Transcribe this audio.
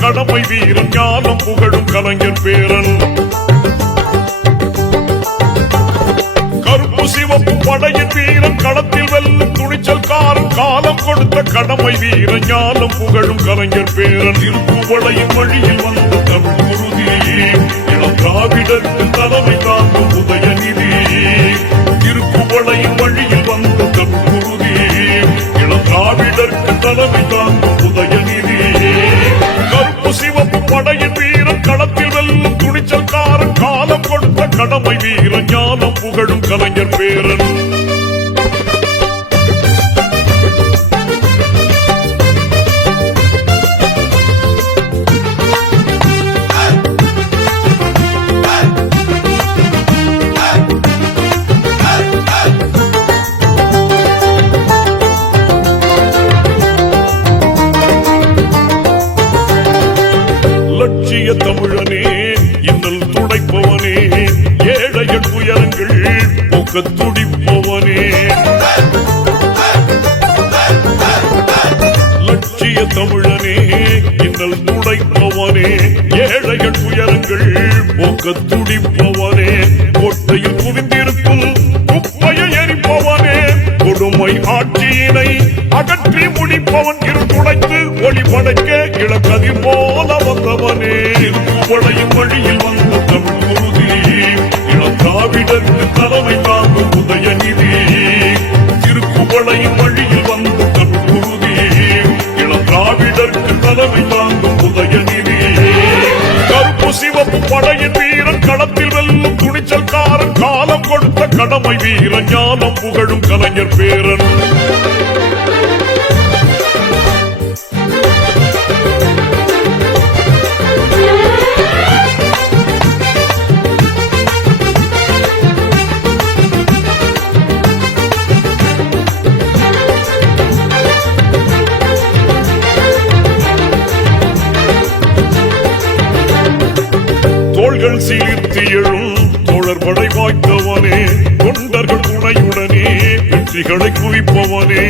கடமை வீரன் ஞானம் புகழும் கலைஞர் பேரன். கருப்பு சிவப்பு படையின் வீரன் களத்தில் வெல்லும் துணிச்சல்காரன் காலம் கொடுத்த கடமை வீரன் ஞானம் புகழும் கலைஞர் பேரன். திருப்புவளையின் வழியில் வந்த தமிழ் குருதி இளம் திராவிடருக்கு தலைமை தாங்கும் உதயநிதி. திருப்புவளையின் வழியில் வந்த தமிழ் குருதி இளம் திராவிடருக்கு தலைமை தாங்கும் உதயநிதி. கருப்பு சிவப்பு படையின் வீரன் களத்தில் வெல்லும் துணிச்சல்காரன் காலம் கொடுத்த கடமை வீரன் ஞானம் புகழும் கலைஞர் பேரன். லட்சிய தமிழனே இன்னல் துடைப்பவனே ஏழையன் துயரங்கள் போக்க துடிப்பவனே. லட்சிய தமிழனே இன்னல் துடைப்பவனே ஏழையன் துயரங்கள் போக்க துடிப்பவனே. கோட்டையில் குவிந்திருக்கும் குப்பையை எரிப்பவனே கொடுமை ஆட்சியினை அகற்றி முடிப்பவன். இருந்துடைத்து ஒளி படைக்க இளக்கதிர் போல வந்தவனே. திருப்புவளையின் வழியில் வந்த தமிழ் குருதி இளம் திராவிடருக்கு தலைமை தாங்கும் உதயநிதி. திருப்புவளையின் வழியில் வந்த தமிழ் குருதி இளம் திராவிடருக்கு தலைமை தாங்கும் உதயநிதி. கருப்பு சிவப்பு படையின் வீரன் களத்தில் வெல்லும் துணிச்சல்காரன் காலம் கொடுத்த கடமை வீரன் ஞானம் புகழும் கலைஞர் பேரன். தோள்கள் சீர்த்தி எழும் தோழர் படை வாய்த்தவனே தொண்டர்கள் துணையுடனே வெற்றிகளை குவிப்பவனே.